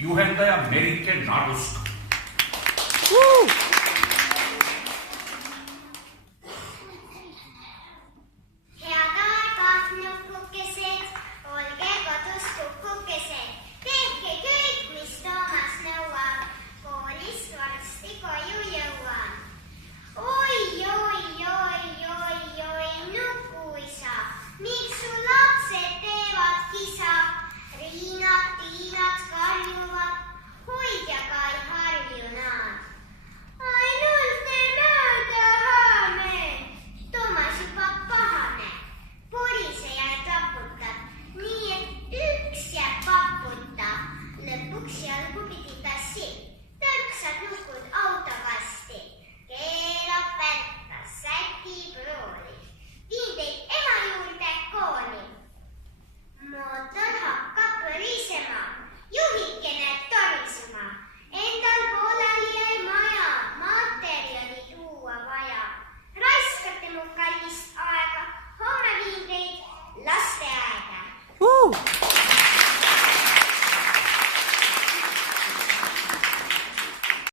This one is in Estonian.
juhendaja Merike Narusk. Head aega, nukukesed, olge kodus kukukesed. Tehke kõik, mis Toomas nõuab. Koolist varsti koju jõuan. Oi, nukuisa, miks su lapsed teevad kisa? Riinad, Tiinad karjuvad, hoidja ka ei harju nad. Ainult ei mööda haamed. Toomas juba pahane, porisejaid raputab, nii et üks jääb vaputa. Lõpuks jalgub